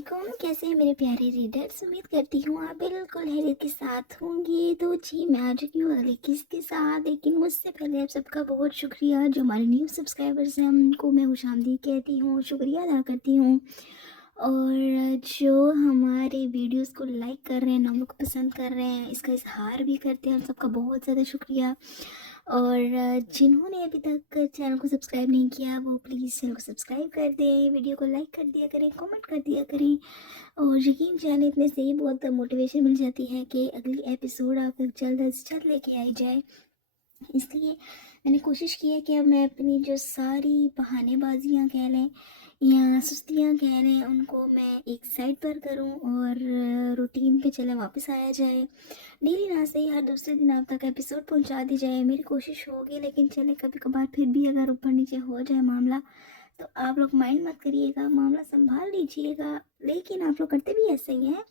علیکم، کیسے ہیں میرے پیارے ریڈرز؟ امید کرتی ہوں آپ بالکل خیریت کے ساتھ ہوں گے۔ تو جی میں آ چکی ہوں اگلی قسط کے ساتھ، لیکن مجھ سے پہلے آپ سب کا بہت شکریہ جو ہمارے نیو سبسکرائبرز ہیں، ان کو میں خوش آمدید کہتی ہوں، شکریہ ادا کرتی ہوں۔ اور جو ہمارے ویڈیوز کو لائک کر رہے ہیں، ناموں کو پسند کر رہے ہیں، اس کا اظہار بھی کرتے ہیں، ان سب کا بہت زیادہ شکریہ۔ اور جنہوں نے ابھی تک چینل کو سبسکرائب نہیں کیا وہ پلیز چینل کو سبسکرائب کر دیں، ویڈیو کو لائک کر دیا کریں، کامنٹ کر دیا کریں، اور یقین جانے اتنے سے ہی بہت موٹیویشن مل جاتی ہے کہ اگلی ایپیسوڈ آپ تک جلد از جلد لے کے آئی جائے۔ اس لیے میں نے کوشش کی ہے کہ اب میں اپنی جو ساری بہانے بازیاں کہہ لیں یا سستیاں کہہ لیں ان کو میں ایک سائڈ پر کروں اور روٹین پہ چلے واپس آیا جائے۔ ڈیلی نہ صحیح ہر دوسرے دن آپ تک ایپیسوڈ پہنچا دی جائے، میری کوشش ہوگی، لیکن چلے کبھی کبھار پھر بھی اگر اوپر نیچے ہو جائے معاملہ تو آپ لوگ مائنڈ مت کریے گا، معاملہ سنبھال لیجیے گا، لیکن آپ لوگ کرتے بھی ایسے ہی ہیں۔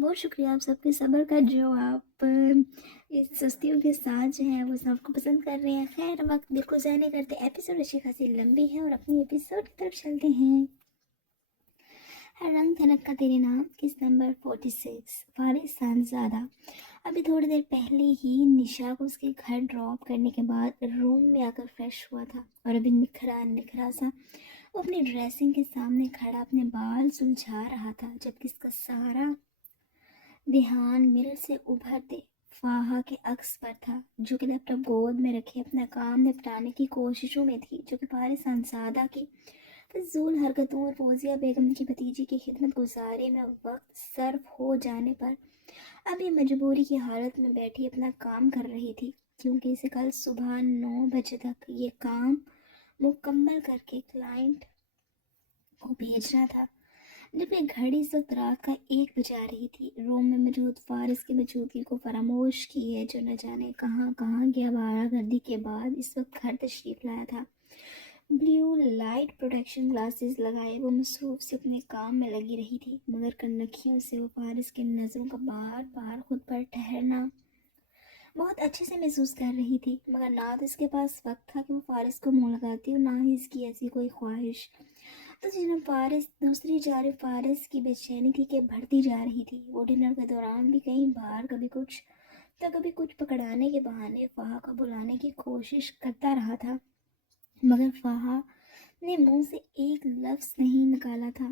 بہت شکریہ آپ سب کے صبر کا، جو آپ اس سستیوں کے ساتھ جو ہیں وہ سب کو پسند کر رہے ہیں۔ خیر وقت بالکل ضائع نہیں کرتے، ایپیسوڈ اچھی خاصی لمبی ہے اور اپنی ایپیسوڈ کی طرف چلتے ہیں۔ ہر رنگ تھنک کا تیرے نام، قسط نمبر 46، فارس خانزادہ۔ ابھی تھوڑی دیر پہلے ہی نشا کو اس کے گھر ڈراپ کرنے کے بعد روم میں آ کر فریش ہوا تھا، اور ابھی نکھرا سا وہ اپنی ڈریسنگ کے سامنے کھڑا اپنے بال سلجھا رہا تھا، جبکہ اس کا سارا دھیان مرر سے ابھرتے فاحہ کے عکس پر تھا، جو کہ لیپ ٹاپ گود میں رکھے اپنا کام نپٹانے کی کوششوں میں تھی، جو کہ فارس خانزادہ کی فضول حرکتوں اور فوزیہ بیگم کی بھتیجی کی خدمت گزاری میں وقت صرف ہو جانے پر اب یہ مجبوری کی حالت میں بیٹھی اپنا کام کر رہی تھی، کیونکہ اسے کل صبح 9 بجے تک یہ کام مکمل کر کے کلائنٹ کو بھیجنا تھا۔ جبکہ گھڑی اس وقت رات کا 1 بجا رہی تھی، روم میں موجود فارس کی موجودگی کو فراموش کیے جو نہ جانے کہاں کہاں کی آوارہ گردی کے بعد اس وقت گھر تشریف لایا تھا۔ بلیو لائٹ پروٹیکشن گلاسز لگائے وہ مصروف سے اپنے کام میں لگی رہی تھی، مگر کنکھیوں سے وہ فارس کے نظروں کا بار بار خود پر ٹھہرنا بہت اچھے سے محسوس کر رہی تھی، مگر نہ تو اس کے پاس وقت تھا کہ وہ فارس کو منہ لگاتی اور نہ ہی اس کی ایسی کوئی خواہش۔ تو جناب فارس دوسری جانب فارس کی بے چینی تھی کہ بڑھتی جا رہی تھی۔ وہ ڈنر کے دوران بھی کئی بار کبھی کچھ پکڑانے کے بہانے فاحہ کو بلانے کی کوشش کرتا رہا تھا، مگر فاحہ نے منہ سے ایک لفظ نہیں نکالا تھا۔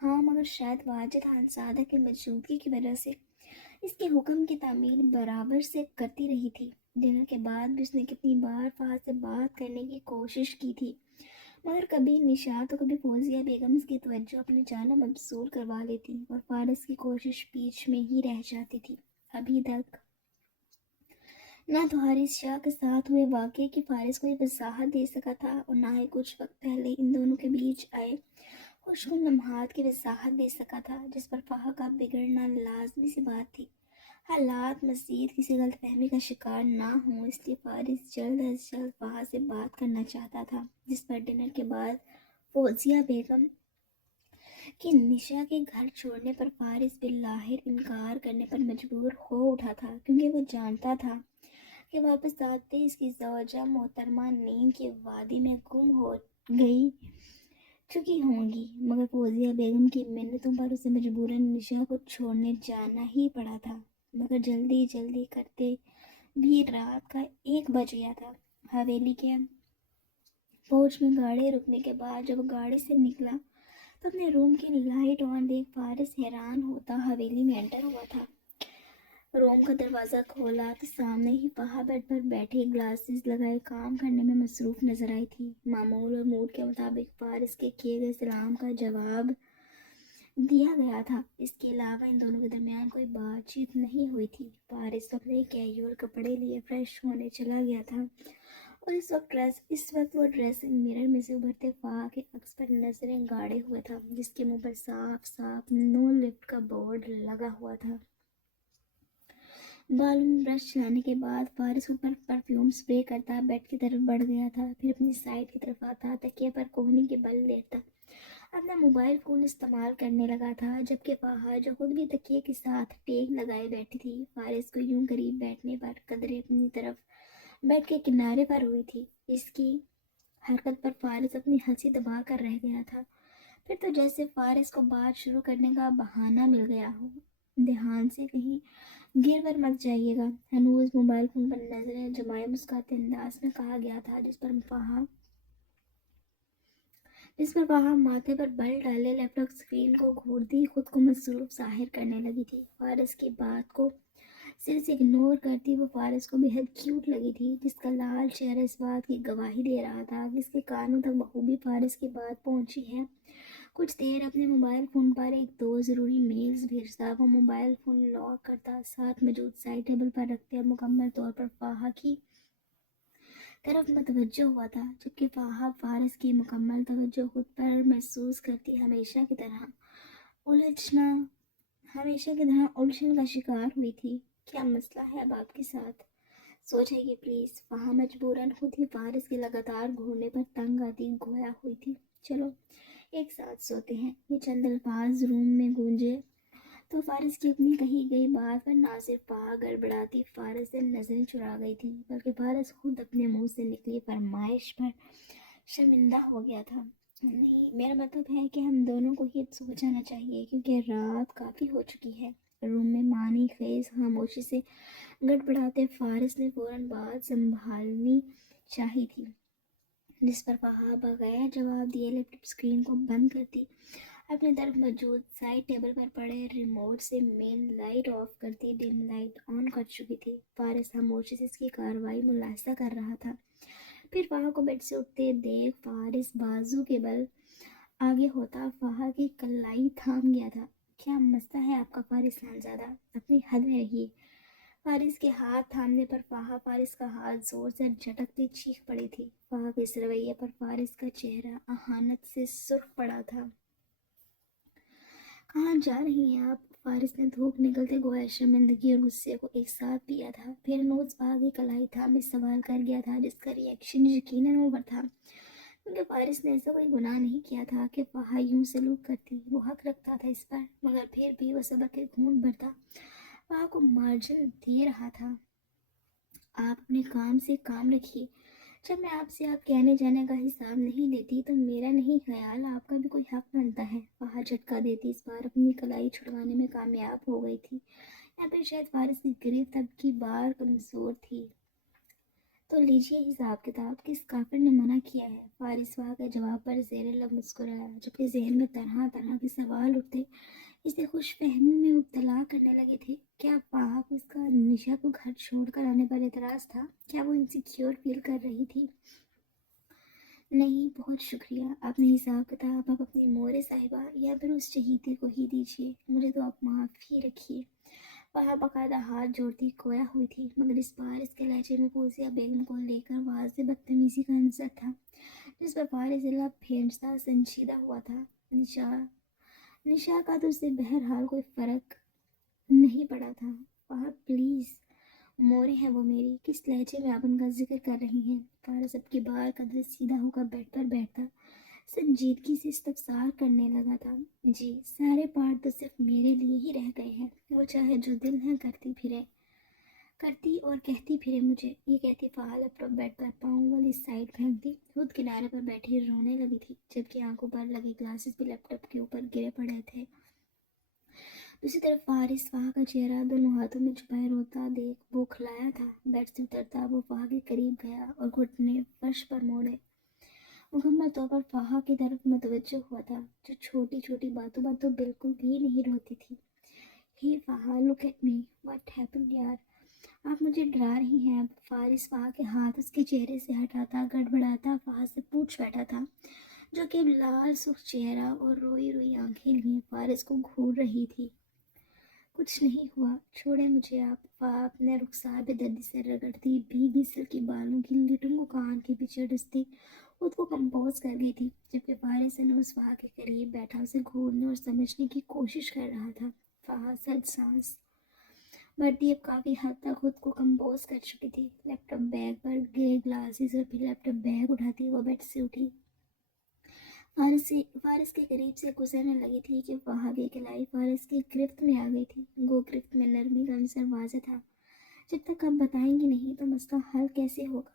ہاں مگر شاید واجد خانزادہ کی موجودگی کی وجہ سے اس کے حکم کی تعمیل برابر سے کرتی رہی تھی۔ ڈنر کے بعد بھی اس نے کتنی بار فاحہ سے بات کرنے کی کوشش کی تھی، مگر کبھی نشاط تو کبھی فوزیہ بیگم اس کی توجہ اپنی جانب مبذول کروا لیتی اور فارس کی کوشش بیچ میں ہی رہ جاتی تھی۔ ابھی تک نہ تو حارث شاہ کے ساتھ ہوئے واقعے کی فارس کو یہ وضاحت دے سکا تھا، اور نہ ہی کچھ وقت پہلے ان دونوں کے بیچ آئے خوشگوار لمحات کی وضاحت دے سکا تھا، جس پر فاحہ کا بگڑنا لازمی سی بات تھی۔ حالات مزید کسی غلط فہمی کا شکار نہ ہوں، اس لیے فارس جلد از جلد فاحہ سے بات کرنا چاہتا تھا، جس پر ڈنر کے بعد فوزیہ بیگم کہ نشا کے گھر چھوڑنے پر فارس بالظاہر انکار کرنے پر مجبور ہو اٹھا تھا، کیونکہ وہ جانتا تھا کہ واپس آتے اس کی زوجہ محترمہ نیند کی وادی میں گم ہو گئی چکی ہوں گی، مگر فوزیہ بیگم کی منتوں پر اسے مجبوراً نشا کو چھوڑنے جانا ہی پڑا تھا۔ مگر جلدی کرتے بھی رات کا 1 بج گیا تھا۔ حویلی کے پورچ میں گاڑی رکنے کے بعد جب وہ گاڑی سے نکلا تو اپنے روم کی لائٹ آن دیکھ فارس حیران ہوتا حویلی میں انٹر ہوا تھا۔ روم کا دروازہ کھولا تو سامنے ہی فاحہ بیڈ پر بیٹھی گلاسز لگائے کام کرنے میں مصروف نظر آئی تھی۔ معمول اور موڈ کے مطابق فارس کے کیے گئے سلام کا جواب دیا گیا تھا، اس کے علاوہ ان دونوں کے درمیان کوئی بات چیت نہیں ہوئی تھی۔ فارس اپنے کیجول کپڑے لیے فریش ہونے چلا گیا تھا، اور اس وقت وہ ڈریسنگ مرر میں سے ابھرتے فاحہ کے عکس پر نظریں گاڑے ہوئے تھا، جس کے منہ پر صاف نو لفٹ کا بورڈ لگا ہوا تھا۔ بالوں میں برش چلانے کے بعد فارس اوپر پرفیوم اسپرے کرتا بیڈ کی طرف بڑھ گیا تھا، پھر اپنی سائڈ کی طرف آتا، تکیے پر کوہنی کے بل لیٹتا اپنا موبائل فون استعمال کرنے لگا تھا، جبکہ فاحہ جو خود بھی تکیے کے ساتھ ٹیک لگائے بیٹھی تھی، فارس کو یوں قریب بیٹھنے پر قدرے اپنی طرف بیڈ کے کنارے پر ہوئی تھی۔ اس کی حرکت پر فارس اپنی ہنسی دبا کر رہ گیا تھا، پھر تو جیسے فارس کو بات شروع کرنے کا بہانہ مل گیا ہو۔ دھیان سے کہیں گر ور مت جائیے گا، ہنوز موبائل فون پر نظریں جمائے مسکاتے انداز میں کہا گیا تھا، جس پر وہاں ماتھے پر بل ڈالے لیپ ٹاپ اسکرین کو گھورتی خود کو مصروف ظاہر کرنے لگی تھی۔ فارس کی بات کو صرف سے اگنور کرتی وہ فارس کو بےحد کیوٹ لگی تھی، جس کا لال چہرہ اس بات کی گواہی دے رہا تھا کہ اس کے کانوں تک بخوبی فارس کی بات پہنچی ہے۔ کچھ دیر اپنے موبائل فون پر ایک دو ضروری میلز بھیجتا، وہ موبائل فون لاک کرتا، ساتھ موجود سائڈ ٹیبل پر رکھتے اور مکمل طور پر فاحہ کی طرف متوجہ ہوا تھا، جبکہ فاحہ فارس کی مکمل توجہ خود پر محسوس کرتی ہمیشہ کی طرح الجھن کا شکار ہوئی تھی۔ کیا مسئلہ ہے اب آپ کے ساتھ؟ سوچے گی پلیز۔ فاحہ مجبوراً خود ہی فارس کے لگاتار گھورنے پر تنگ آتی گویا ہوئی تھی۔ چلو ایک ساتھ سوتے ہیں، یہ چند الفاظ روم میں گونجے تو فارس کی اپنی کہی گئی بات پر نہ صرف فاحہ گڑبڑاتی فارس سے نظریں چرا گئی تھی، بلکہ فارس خود اپنے منہ سے نکلی فرمائش پر شرمندہ ہو گیا تھا۔ نہیں، میرا مطلب ہے کہ ہم دونوں کو یہ سو جانا چاہیے، کیونکہ رات کافی ہو چکی ہے۔ روم میں معنی خیز خاموشی سے گڑبڑاتے فارس نے فوراً بات سنبھالنی چاہی تھی، جس پر فاحہ بغیر جواب دیے لیپ ٹاپ اسکرین کو بند کرتی، اپنی طرف موجود سائڈ ٹیبل پر پڑے ریموٹ سے مین لائٹ آف کرتی ڈم لائٹ آن کر چکی تھی۔ فارس خاموشی سے اس کی کارروائی ملاحظہ کر رہا تھا۔ پھر فاحہ کو بیڈ سے اٹھتے دیکھ فارس بازو کے بل آگے ہوتا فاحہ کی کلائی تھام گیا تھا۔ کیا مسئلہ ہے آپ کا فارس خانزادہ؟ اپنی حد میں رہیے۔ فارس کے ہاتھ تھامنے پر فاحہ فارس کا ہاتھ زور سے جھٹکتی چیخ پڑی تھی۔ فاحہ کے اس رویے پر فارس کا چہرہ اہانت سے سرخ پڑا تھا۔ کہاں جا رہی ہیں آپ؟ فارس نے دھوپ نکلتے گویا شرمندگی اور غصے کو ایک ساتھ پیا تھا۔ پھر نوز باغی کلائی تھامے سوال کر گیا تھا، جس کا ری ایکشن یقیناً اوور تھا، کیونکہ فارس نے ایسا کوئی گناہ نہیں کیا تھا کہ فاحہ یوں سلوک کرتی۔ وہ حق رکھتا تھا اس پر، مگر پھر بھی وہ صبر کے گھونٹ بھرتا فاحہ کو مارجن دے رہا تھا۔ آپ اپنے کام سے کام رکھیے۔ جب میں آپ سے آپ کے آنے جانے کا حساب نہیں لیتی تو میرا نہیں خیال آپ کا بھی کوئی حق بنتا ہے۔ فاحہ جھٹکا دیتی اس بار اپنی کلائی چھڑوانے میں کامیاب ہو گئی تھی، یا پھر شاید فارس کی گرفت اب کی بار کمزور تھی۔ تو لیجیے حساب کتاب، کس کافر نے منع کیا ہے؟ فارس فاحہ کے جواب پر زیر لب مسکرایا، جبکہ ذہن میں طرح طرح کے سوال اٹھتے اسے خوش فہمیوں میں مبتلا کرنے لگے تھے۔ کیا فاحہ کو اس کا نشا کو گھر چھوڑ کر آنے پر اعتراض تھا؟ کیا وہ انسیکیور فیل کر رہی تھی؟ نہیں، بہت شکریہ۔ اپنے حساب کتاب آپ اپنی مورے صاحبہ یا پھر اس چہیتے کو ہی دیجیے، مجھے تو آپ معاف ہی رکھیے۔ فاحہ باقاعدہ ہاتھ جوڑتی کھویا ہوئی تھی، مگر اس بار اس کے لہجے میں فوزیہ بیگم کو لے کر واضح بدتمیزی کا عنصر تھا، جس پر فارس لب پھینچتا سنجیدہ ہوا تھا۔ نشا کا تو اسے بہرحال کوئی فرق نہیں پڑا تھا۔ فاحہ پلیز، مورے ہیں وہ میری، کس لہجے میں آپ ان کا ذکر کر رہی ہیں؟ فارس اب کی بار قدرے سیدھا ہو کر بیڈ پر بیٹھتا سنجیدگی سے استفسار کرنے لگا تھا۔ جی، سارے پارٹ تو صرف میرے لیے ہی رہ گئے ہیں، وہ چاہے جو دل ہے کرتی اور کہتی پھرے مجھے۔ یہ کہتی فاحہ لیپ ٹاپ بیڈ پر پاؤں والی سائڈ پھینکتی خود کنارے پر بیٹھی رونے لگی تھی، جبکہ آنکھوں پر لگے گلاسز بھی لیپ ٹاپ کے اوپر گرے پڑے تھے۔ دوسری طرف فارس فاحہ کا چہرہ دونوں ہاتھوں میں چھپائے روتا دیکھ بوکھلایا تھا۔ بیڈ سے اترتا وہ فاحہ کے قریب گیا اور گھٹنے فرش پر موڑے مکمل طور پر فاحہ کی طرف متوجہ ہوا تھا، جو چھوٹی چھوٹی باتوں پر تو بالکل بھی نہیں روتی تھی۔ ہی فاحہ، look at me, what happened یار؟ آپ مجھے ڈرا رہی ہیں اب؟ فارس فاحہ کے ہاتھ اس کے چہرے سے ہٹاتا گڑبڑاتا فاحہ سے پوچھ بیٹھا تھا، جو کہ لال سرخ چہرہ اور روئی روئی آنکھیں لیے فارس کو گھور رہی تھی۔ کچھ نہیں ہوا، چھوڑے مجھے آپ۔ فاحہ اپنے رخسار بے دردی سے رگڑتی بھیگی سلکی بالوں کی لٹوں کو کان کے پیچھے ڈستی خود کو کمپوز کر گئی تھی، جبکہ فارس انوس فاحہ کے قریب بیٹھا اسے گھورنے اور سمجھنے کی کوشش کر رہا تھا۔ فاحہ سرد سانس بھرتی اب کافی حد تک خود کو کمپوز کر چکی تھی۔ لیپ ٹاپ بیگ پر گرے گلاسز اور پھر لیپ ٹاپ بیگ اٹھاتی وہ بیڈ سے اٹھی، فارس کے قریب سے گزرنے لگی تھی کہ فاحہ کی کلائی فارس کی گرفت میں آ گئی تھی۔ گو گرفت میں نرمی کا عنصر واضح تھا۔ جب تک آپ بتائیں گی نہیں تو مسئلہ حل کیسے ہوگا؟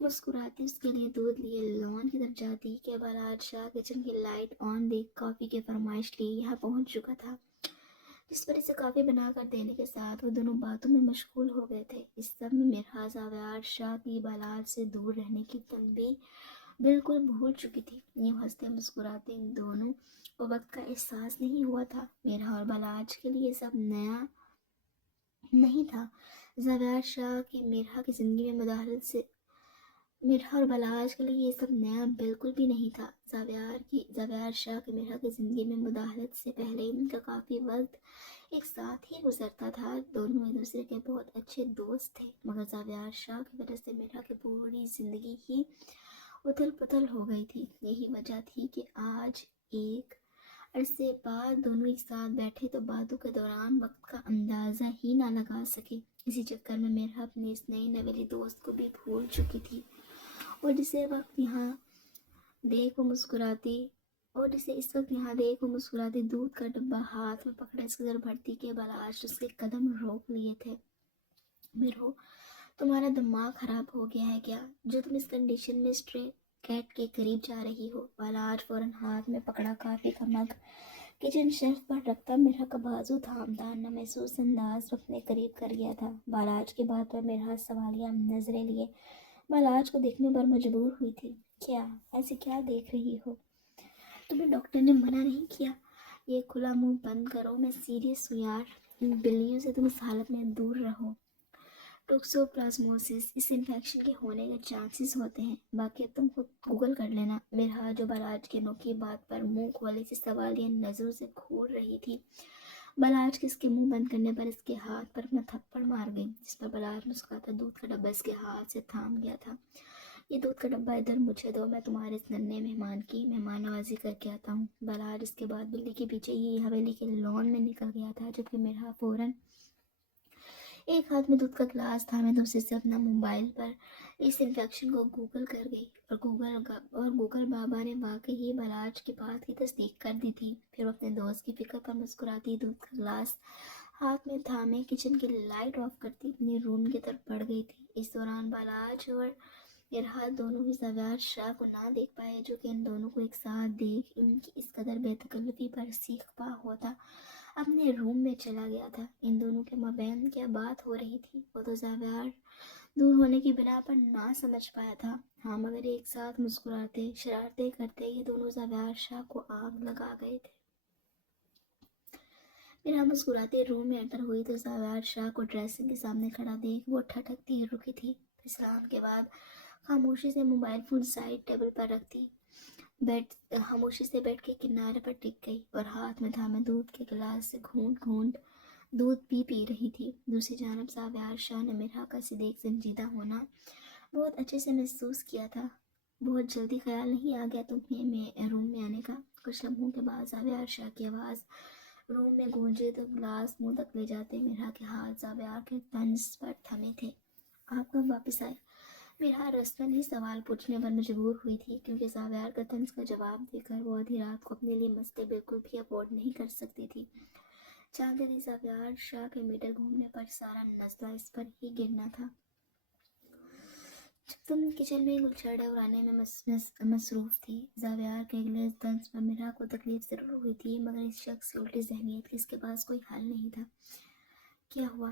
مسکراتی اس کے لیے دودھ لیے لان کی طرف جاتی کہ بلال شاہ کچن کی لائٹ آن دیکھ کافی کی فرمائش لی یہاں پہنچ چکا تھا، جس پر اسے کافی بنا کر دینے کے ساتھ وہ دونوں باتوں میں مشغول ہو گئے تھے۔ اس سب میں مرحاض آویار شاہ کی بلال سے دور رہنے کی تنبیہ بالکل بھول چکی تھی۔ یوں ہنستے مسکراتے ان دونوں کو وقت کا احساس نہیں ہوا تھا۔ میرا اور بلاج کے لیے سب نیا نہیں تھا۔ زاویار شاہ کی مرحا کی زندگی میں مداخلت سے مرحا اور بلاج کے لیے یہ سب نیا بالکل بھی نہیں تھا۔ زاویار شاہ کی مرحا کی زندگی میں مداخلت سے پہلے ان کا کافی وقت ایک ساتھ ہی گزرتا تھا۔ دونوں ایک دوسرے کے بہت اچھے دوست تھے، مگر زاویار شاہ کی وجہ سے مرحا کی پوری زندگی ہی اتھل پتھل ہو گئی تھی۔ یہی وجہ تھی کہ آج ایک عرصے بعد دونوں ایک ساتھ بیٹھے تو باتوں کے دوران وقت کا اندازہ ہی نہ لگا سکے۔ اسی چکر میں مرحا اپنی اس نئی نویلی دوست کو بھی بھول چکی تھی، اور جسے اس وقت یہاں دیکھ وہ مسکراتی دودھ کا ڈبہ ہاتھ میں پکڑے اس قدر بھرتی کہ بلاش اس کے قدم روک لیے تھے۔ مرحو، تمہارا دماغ خراب ہو گیا ہے کیا جو تم اس کنڈیشن میں اسٹرے کیٹ کے قریب جا رہی ہو؟ بلاج فوراً ہاتھ میں پکڑا کافی کا مگ کچن شیلف پر رکھتا مرحا کا بازو تھامتا نہ محسوس انداز اپنے قریب کر گیا تھا۔ بلاج کی بات پر مرحا سوالیہ نظریں لیے بلاج کو دیکھنے پر مجبور ہوئی تھی۔ کیا ایسے کیا دیکھ رہی ہو؟ تمہیں ڈاکٹر نے منع نہیں کیا؟ یہ کھلا منہ بند کرو، میں سیریس ہوں یار، ان بلیوں سے تم اس حالت میں دور رہو۔ ٹوکسوپلازموسس اس انفیکشن کے ہونے کے چانسز ہوتے ہیں، باقی اب تم خود گوگل کر لینا۔ مرحا جو بلاج کی انوکھی بات پر منہ کھولے سے سوالیہ نظروں سے گھور رہی تھی، بلاج کے اس کے منہ بند کرنے پر اس کے ہاتھ پر اپنا تھپڑ مار گئی، جس پر بلاج مسکراتا دودھ کا ڈبہ اس کے ہاتھ سے تھام گیا تھا۔ یہ دودھ کا ڈبہ ادھر مجھے دو، میں تمہارے اس ننھے مہمان کی مہمان نوازی کر کے آتا ہوں۔ بلاج اس کے بعد بلی کے پیچھے ہی حویلی کے لان میں نکل گیا تھا، جبکہ مرحا فوراً ایک ہاتھ میں دودھ کا گلاس تھامے دوسرے سے اپنا موبائل پر اس انفیکشن کو گوگل کر گئی، اور گوگل بابا نے واقعی ہی بلاج کی بات کی تصدیق کر دی تھی۔ پھر وہ اپنے دوست کی فکر پر مسکراتی دودھ کا گلاس ہاتھ میں تھامے کچن کی لائٹ آف کرتی اپنے روم کی طرف بڑھ گئی تھی۔ اس دوران بلاج اور مرحا دونوں ہی زاویار شاہ کو نہ دیکھ پائے، جو کہ ان دونوں کو ایک ساتھ دیکھ ان کی اس قدر بے تکلفی پر سیخ پا ہوتا اپنے روم میں چلا گیا تھا۔ ان دونوں کے مابین کیا بات ہو رہی تھی وہ تو زاویار دور ہونے کی بنا پر نہ سمجھ پایا تھا، ہاں مگر ایک ساتھ مسکراتے شرارتیں کرتے یہ دونوں زاویار شاہ کو آگ لگا گئے تھے۔ مرحا مسکراتے روم میں انٹر ہوئی تو زاویار شاہ کو ڈریسنگ کے سامنے کھڑا دیکھ وہ ٹھٹکتی رکی تھی۔ سلام کے بعد خاموشی سے موبائل فون سائڈ ٹیبل پر رکھتی خاموشی سے بیڈ کے کنارے پر ٹک گئی اور ہاتھ میں تھامے دودھ کے گلاس سے گھونٹ گھونٹ دودھ پی رہی تھی۔ دوسری جانب زاویار شاہ نے مرحا کا اسے دیکھ سنجیدہ ہونا بہت اچھے سے محسوس کیا تھا۔ بہت جلدی خیال نہیں آ گیا تمہیں روم میں آنے کا؟ کچھ لمحوں کے بعد زاویار شاہ کی آواز روم میں گونجے تو گلاس منہ تک لے جاتے مرحا کے ہاتھ زاویار کے طنز پر تھمے تھے۔ آپ کب واپس آئے؟ مرحا رسماً ہی سوال پوچھنے پر مجبور ہوئی تھی، کیونکہ زاویار کا طنز کا جواب دے کر وہ آدھی رات کو اپنے لیے مسئلے بالکل بھی افورڈ نہیں کر سکتی تھی۔ جانتے تھے زاویار شاہ کے میٹر گھومنے پر سارا نزلہ اس پر ہی گرنا تھا۔ جب تم کچن میں گلچھڑے اڑانے میں مصروف تھی، زاویار کے اگلے طنز پر مرحا کو تکلیف ضرور ہوئی تھی، مگر اس شخص کی الٹی ذہنیت کی اس کے پاس کوئی حل نہیں تھا۔ کیا ہوا؟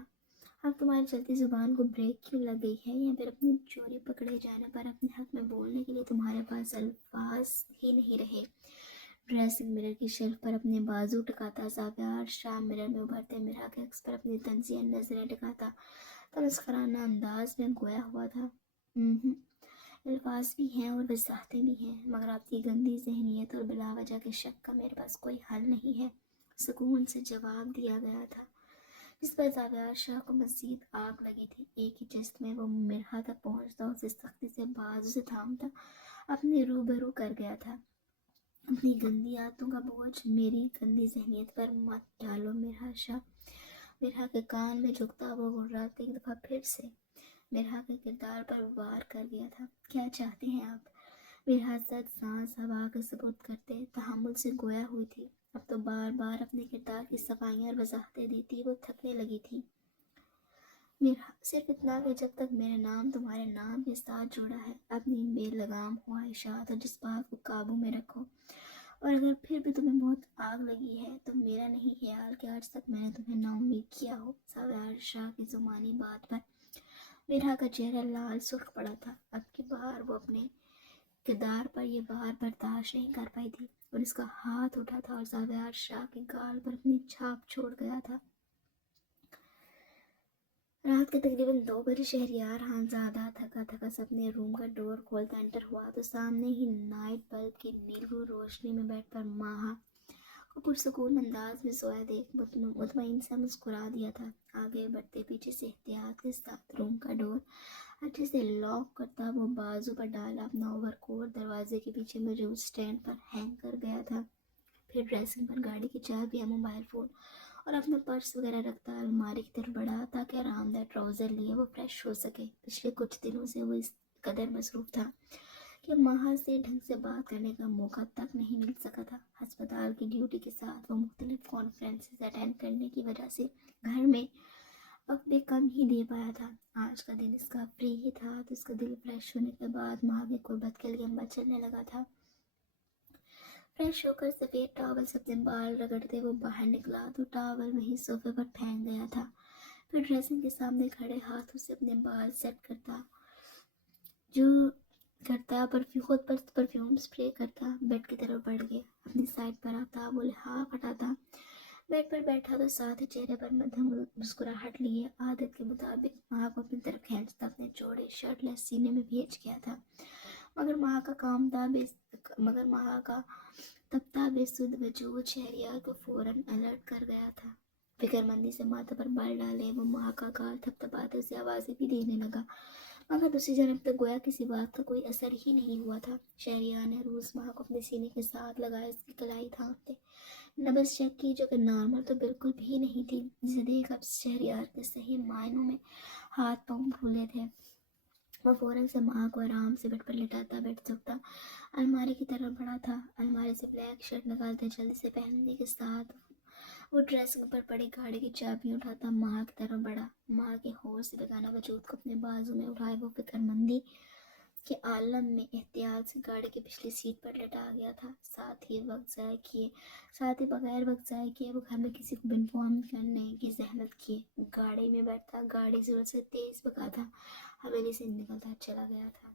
اب تمہاری چلتی زبان کو بریک کیوں لگ گئی ہے، یا پھر اپنی چوری پکڑے جانے پر اپنے حق میں بولنے کے لیے تمہارے پاس الفاظ ہی نہیں رہے؟ ڈریسنگ مرر کی شیلف پر اپنے بازو ٹکاتا زاویار شاہ مرر میں ابھرتے مرحا کے عکس پر اپنی طنزیہ نظریں ٹکاتا تمسخرانہ انداز میں گویا ہوا تھا۔ الفاظ بھی ہیں اور وضاحتیں بھی ہیں، مگر آپ کی گندی ذہنیت اور بلا وجہ کے شک کا میرے پاس کوئی حل نہیں ہے، سکون سے جواب دیا گیا تھا، جس پر زاویار شاہ کو مزید آگ لگی تھی۔ ایک ہی جست میں وہ مرحا تک پہنچتا اسے سختی سے بازو سے تھامتا اپنے روبرو کر گیا تھا۔ اپنی گندی عادتوں کا بوجھ میری گندی ذہنیت پر مت ڈالو مرحا شاہ۔ مرحا کے کان میں جھکتا وہ غراتا ایک دفعہ پھر سے مرحا کے کردار پر وار کر گیا تھا۔ کیا چاہتے ہیں آپ؟ مرحا سد سانس ہوا کے سپرد کرتے تحمل سے گویا ہوئی تھی۔ اب تو بار بار اپنے کردار کی صفائیاں اور وضاحتیں دیتی وہ تھکنے لگی تھی۔ میرا صرف اتنا کہ جب تک میرا نام تمہارے نام کے ساتھ جڑا ہے، اپنی بے لگام خواہشات اور جذبات کو قابو میں رکھو، اور اگر پھر بھی تمہیں بہت آگ لگی ہے تو میرا نہیں خیال کہ آج تک میں نے تمہیں نا امید کیا ہو۔ ساور شاہ کی زمانی بات پر میرا کا چہرہ لال سرخ پڑا تھا۔ اب کی بار وہ اپنے کردار پر یہ بار برداشت نہیں کر پائی تھی، اور اس کا ہاتھ اٹھا تھا اور ساور شاہ کے گال پر اپنی چھاپ چھوڑ گیا تھا۔ رات کے تقریباً 2 بجے شہریار خانزادہ تھکا تھکا سے اپنے روم کا ڈور کھولتا انٹر ہوا تو سامنے ہی نائٹ بلب کی نیلو روشنی میں بیٹھ کر ماہا کو پرسکون انداز میں سویا دیکھ مطمئن سے مسکرا دیا تھا۔ آگے بڑھتے پیچھے سے احتیاط کے ساتھ روم کا ڈور اچھے سے لاک کرتا وہ بازو پر ڈالا اپنا اوور کوٹ دروازے کے پیچھے موجود سٹینڈ پر ہینگ کر گیا تھا۔ پھر ڈریسنگ پر گاڑی کی چابی یا موبائل فون اور اپنا پرس وغیرہ رکھتا الماری کی طرف بڑھا تاکہ آرام دہ ٹراؤزر لیے وہ فریش ہو سکے۔ پچھلے کچھ دنوں سے وہ اس قدر مصروف تھا کہ ماہا سے ڈھنگ سے بات کرنے کا موقع تک نہیں مل سکا تھا۔ ہسپتال کی ڈیوٹی کے ساتھ وہ مختلف کانفرنسز اٹینڈ کرنے کی وجہ سے گھر میں وقت بھی کم ہی دے پایا تھا۔ آج کا دن اس کا فری ہی تھا تو اس کا دل فریش ہونے کے بعد ماں کی قربت کے لیے مچلنے لگا تھا۔ فریش ہو کر سفید ٹاول سے اپنے بال رگڑتے وہ باہر نکلا تو ٹاول وہیں صوفے پر پھینک گیا تھا۔ پھر ڈریسنگ کے سامنے کھڑے ہاتھوں سے اپنے بال سیٹ کرتا خود پر پرفیوم سپرے کرتا بیڈ کی طرف بڑھ گیا۔ اپنی سائڈ پر آتا وہ لحاف ہٹاتا بیڈ پر بیٹھا تو ساتھ چہرے پر مدھم مسکراہٹ لیے عادت کے مطابق ماں کو اپنی طرف کھینچتا اپنے چوڑے شرٹ لیس سینے میں بھیج گیا تھا۔ مگر ماں کا تبتا بے سدھ وجود شہریار کو فوراً الرٹ کر گیا تھا۔ فکر مندی سے ماتھے پر بال ڈالے وہ ماں کا گال تھپتھپاتے اسے آوازیں بھی دینے لگا، مگر دوسری جانب تک گویا کسی بات کا کوئی اثر ہی نہیں ہوا تھا۔ شہریار نے روز ماں کو اپنے سینے کے ساتھ لگائے اس کی کلائی تھامتے نبض چیک کی، جو کہ نارمل تو بالکل بھی نہیں تھی، جسے دیکھ اب شہریار کے صحیح معنوں میں ہاتھ پاؤں پھولے تھے۔ وہ فوراً سے ماں کو آرام سے بیڈ پر لٹاتا بیڈ چکتا الماری کی طرف بڑھا تھا۔ الماری سے بلیک شرٹ نکالتے جلدی سے پہننے کے ساتھ وہ ڈریسنگ پر پڑی گاڑی کی چابی اٹھاتا ماں کی طرف بڑھا۔ ماں کے ہوش سے بیگانہ وجود کو اپنے بازو میں اٹھائے وہ فکر مندی کے عالم میں احتیاط سے گاڑی کی پچھلی سیٹ پر لٹا گیا تھا۔ ساتھ ہی بغیر وقت ضائع کیے وہ گھر میں کسی کو انفارم کرنے کی زحمت کیے گاڑی میں بیٹھتا، گاڑی زور سے تیز بھگاتا حویلی سے نکلتا چلا گیا تھا۔